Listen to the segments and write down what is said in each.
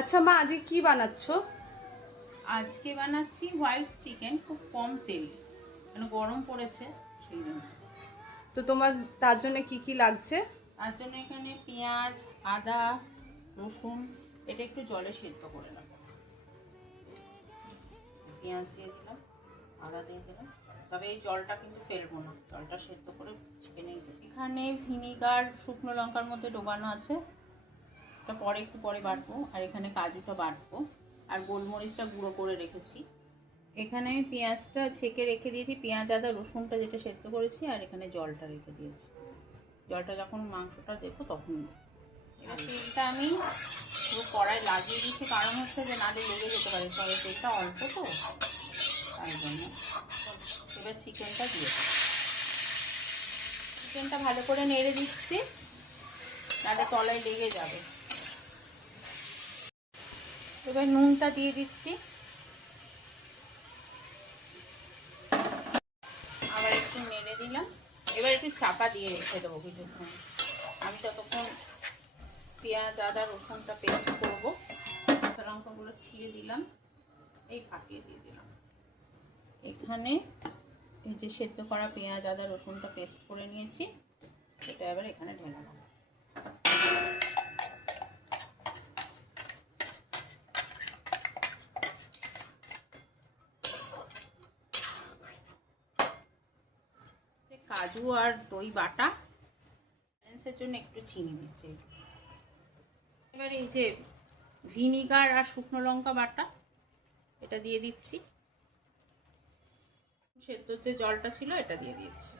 আচ্ছা মা, আজকে কি বানাচ্ছো? আজকে বানাচ্ছি হোয়াইট চিকেন, খুব কম তেল, কেন গরম পড়েছে সেই জন্য। তো তোমার তার জন্য কি কি লাগছে? তার জন্য এখানে পেঁয়াজ, আদা, রসুন, এটা একটু জলে সেদ্ধ করে নেব। পেঁয়াজ দিয়ে দিলাম, আদা দিয়ে দিলাম, তবে এই জলটা কিন্তু ফেলবো না, জলটা সেদ্ধ করে চিকেনে। এখানে ভিনিগার শুকনো লঙ্কার মধ্যে ডোবানো আছে, এটা পরে একটু পরে বাটবো। আর এখানে কাজুটা বাটবো, আর গোলমরিচটা গুঁড়ো করে রেখেছি। এখানে আমি পেঁয়াজটা ছেঁকে রেখে দিয়েছি, পেঁয়াজ আদা রসুনটা যেটা সেদ্ধ করেছি, আর এখানে জলটা রেখে দিয়েছি। জলটা যখন মাংসটা দেবো তখন। এবার তেলটা আমি পুরো কড়াই লাগিয়ে দিচ্ছি, কারণ হচ্ছে যে নালে লেগে যেতে পারে, তবে তেলটা অল্প তো তাই জন্য। এবার চিকেনটা দিয়ে দেবো, চিকেনটা ভালো করে নেড়ে দিচ্ছি, নালে তলায় লেগে যাবে। এবার নুনটা দিয়ে দিচ্ছি, আবার একটু নেড়ে দিলাম। এবার একটু চাপা দিয়ে রেখে দেবো কিছুক্ষণ, আমি ততক্ষণ পেঁয়াজ আদা রসুনটা পেস্ট করবো। কাঁচা লঙ্কাগুলো ছিঁড়ে দিলাম, এই ফাটিয়ে দিয়ে দিলাম। এখানে এই যে সেদ্ধ করা পেঁয়াজ আদা রসুনটা পেস্ট করে নিয়েছি, এটা এবার এখানে ঢেলে দেবো। কাজু আর দই বাটা, ব্যালেন্সের জন্য একটু চিনি দিচ্ছি। এবার এই যে ভিনিগার আর শুকনো লঙ্কা বাটা, এটা দিয়ে দিচ্ছি। সেদ্ধর যে জলটা ছিল এটা দিয়ে দিচ্ছি।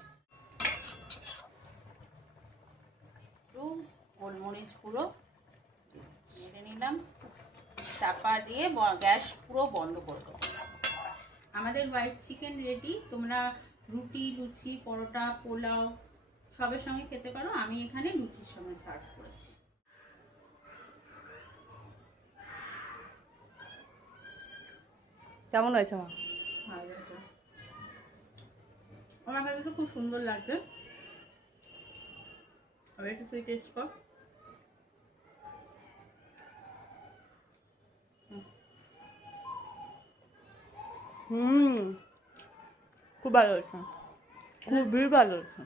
একটু গোলমরিচ গুঁড়ো নেড়ে নিলাম, চাপা দিয়ে গ্যাস পুরো বন্ধ করে দেবো। আমাদের হোয়াইট চিকেন রেডি। তোমরা রুটি, লুচি, পরোটা, পোলাও সবের সঙ্গে খেতে পারো। আমি এখানে লুচির সঙ্গে সার্ভ করেছি। কেমন হয়েছে মা? আমার কাছে তো খুব সুন্দর লাগছে। আবার একটু তুই টেস্ট কর। খুব ভালো হয়েছে, খুবই ভালো হয়েছে।